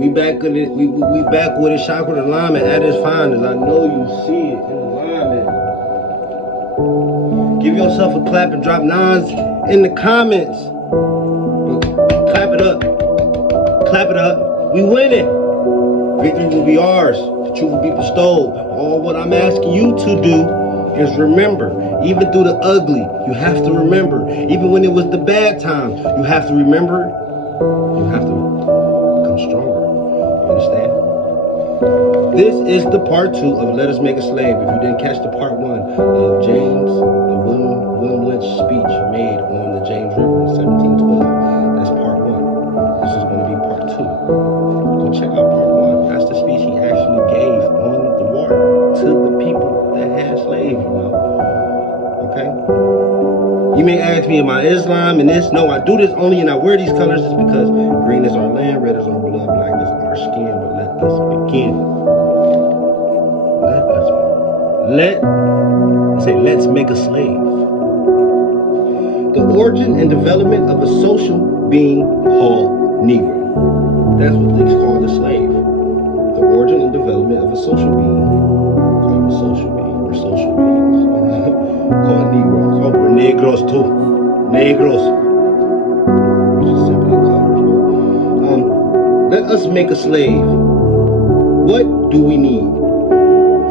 We back with it. We back with it. Chocolate alignment at its finest. I know you see it in alignment. Give yourself a clap and drop nines in the comments. Clap it up. Clap it up. We winning. Victory will be ours. The truth will be bestowed. All what I'm asking you to do is remember, even through the ugly, you have to remember. Even when it was the bad times, you have to remember. You have to become stronger. You understand? This is the part 2 of Let Us Make a Slave. If you didn't catch the part 1 of James, the William Lynch speech made on the James River in 1712, that's part 1. This is going to be part 2. Go check out part 1. That's the speech he actually gave on the water to the people that had slaves, you know. Okay? You may ask me, am I Islam and this? No, I do this only and I wear these colors just because green is our land, red is our blood, black is our skin. But let us begin. Let's make a slave. The origin and development of a social being called Negro. That's what they call a slave. The origin and development of a social being called a social being. We're social beings. Called Negroes. Oh, we're Negros too. Negros. Which is simply colors. Let us make a slave. What do we need?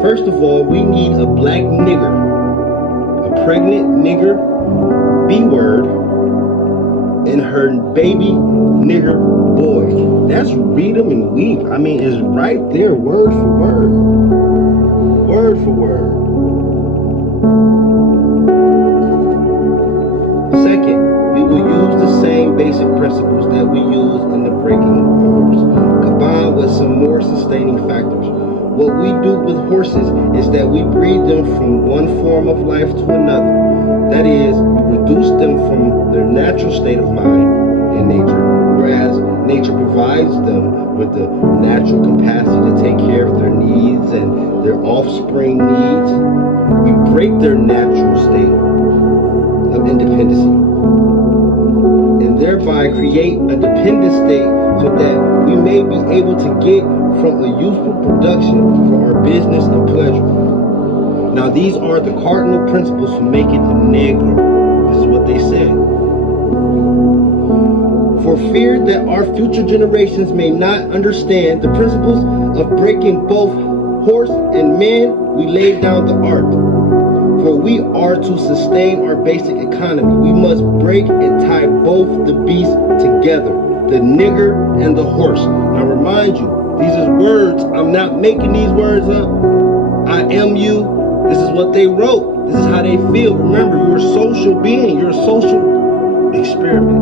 First of all, we need a black nigger. A pregnant nigger, B-word, and her baby nigger boy. That's read them and weep. I mean, it's right there, word for word. Word for word. Second, we will use the same basic principles that we use in the breaking of a horse, combined with some more sustaining factors. What we do with horses is that we breed them from one form of life to another. That is, we reduce them from their natural state of mind in nature, whereas nature provides them with the natural capacity to take care of their needs and their offspring needs. We break their natural state of independency and thereby create a dependent state so that we may be able to get from a useful production for our business and pleasure. Now these are the cardinal principles for making a Negro. This is what they said. For fear that our future generations may not understand the principles of breaking both horse and man, we laid down the art. For we are to sustain our basic economy. We must break and tie both the beasts together, the nigger and the horse. Now remind you, these are words. I'm not making these words up. I am you. This is what they wrote. This is how they feel. Remember, you're a social being. You're a social experiment.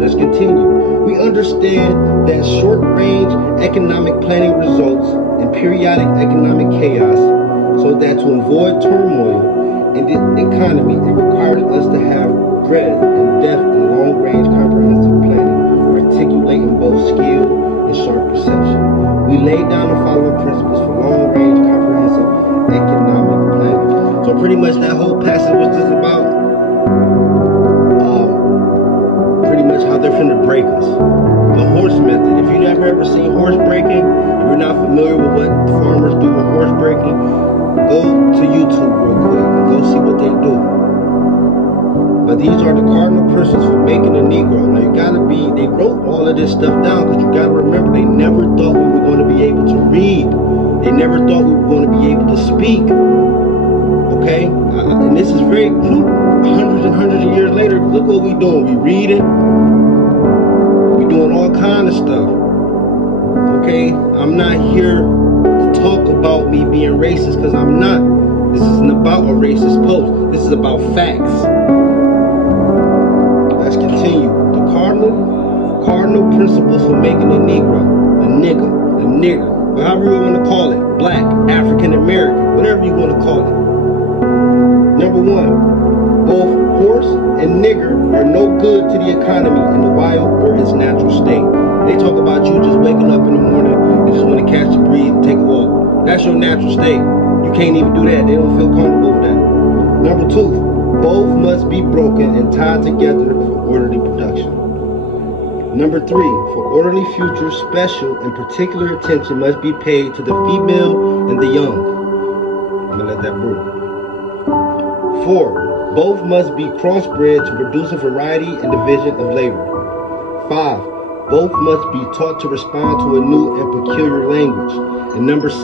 Let's continue. We understand that short-range economic planning results in periodic economic chaos, so that to avoid turmoil in the economy, it requires us to have breadth and depth and long-range comprehensive planning, articulating both skill and sharp perception. We laid down the following principles for long-range comprehensive economic planning. So pretty much that whole passage was just about pretty much how they're finna break us. The horse method. If you never ever seen horse breaking, if you're not familiar with what farmers do with horse breaking, go to YouTube real quick and go see what they do. But these are the cardinal principles for making a Negro. Now you gotta be, they wrote all of this stuff down because you gotta remember they never thought we were going to be able to read. They never thought we were going to be able to speak. Okay? And this is very hundreds and hundreds of years later. Look what we doing. We reading. We doing all kind of stuff. Okay? I'm not here to talk about me being racist because I'm not. This isn't about a racist post. This is about facts. Let's continue. The cardinal principles for making a Negro, a nigger, a nigger, however you want to call it, black, African American, whatever you want to call it. Number one, both horse and nigger are no good to the economy in the wild or its natural state. They talk about you just waking up in the morning and just want to catch a breeze and take a walk. That's your natural state. You can't even do that. They don't feel comfortable with that. Number two, both must be broken and tied together for orderly production. Number 3, for orderly future, special and particular attention must be paid to the female and the young. I'm gonna let that brew. 4, both must be crossbred to produce a variety and division of labor. 5, both must be taught to respond to a new and peculiar language. And number 6,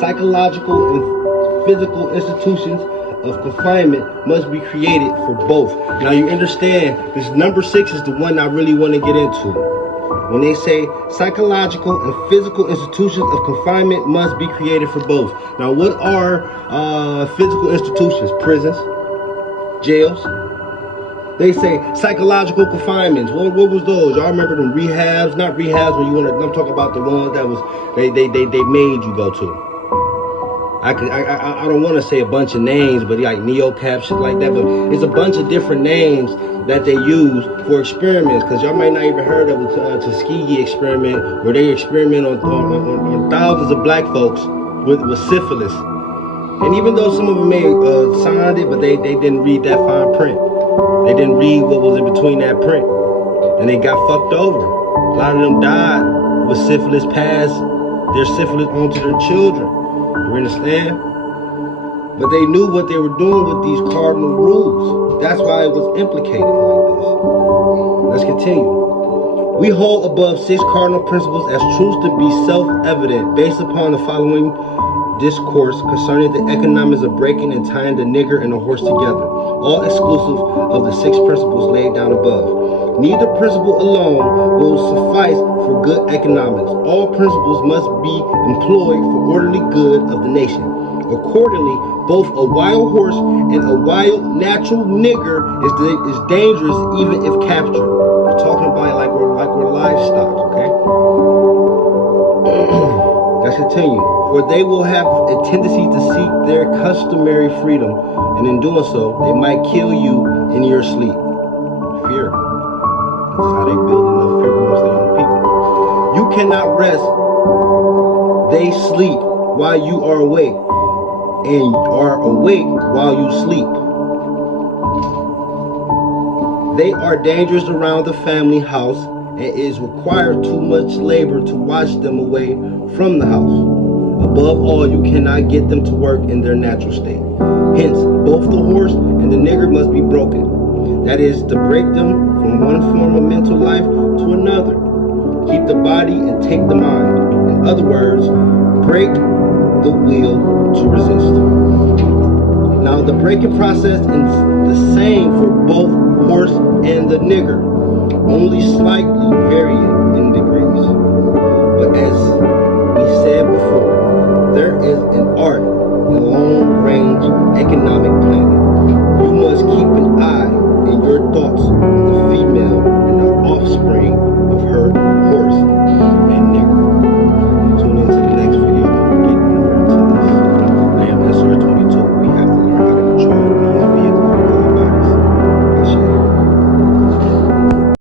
psychological and physical institutions of confinement must be created for both. Now you understand, this number 6 is the one I really want to get into. When they say psychological and physical institutions of confinement must be created for both. Now what are physical institutions? Prisons, jails. They say psychological confinements. What was those? Y'all remember them rehabs? Not rehabs when you want to, I'm talking about the ones that was, they made you go to. I don't want to say a bunch of names, but like NeoCap, shit like that, but it's a bunch of different names that they use for experiments, because y'all might not even heard of the Tuskegee experiment, where they experiment on thousands of black folks with syphilis. And even though some of them may signed it, but they didn't read that fine print. They didn't read what was in between that print. And they got fucked over. A lot of them died with syphilis, passed their syphilis onto their children. You understand? But they knew what they were doing with these cardinal rules. That's why it was implicated like this. Let's continue. We hold above 6 cardinal principles as truths to be self-evident based upon the following discourse concerning the economics of breaking and tying the nigger and the horse together, all exclusive of the 6 principles laid down above. Neither principle alone will suffice for good economics. All principles must be employed for orderly good of the nation. Accordingly, both a wild horse and a wild natural nigger is dangerous even if captured. We're talking about it like we're livestock, okay? Let's continue. For they will have a tendency to seek their customary freedom, and in doing so, they might kill you in your sleep. Fear. That's how they build enough fear amongst the young people. You cannot rest. They sleep while you are awake, and are awake while you sleep. They are dangerous around the family house, and it is required too much labor to watch them away from the house. Above all, you cannot get them to work in their natural state. Hence, both the horse and the nigger must be broken. That is, to break them from one form of mental life to another. Keep the body and take the mind. In other words, break the will to resist. Now, the breaking process is the same for both horse and the nigger. Only slightly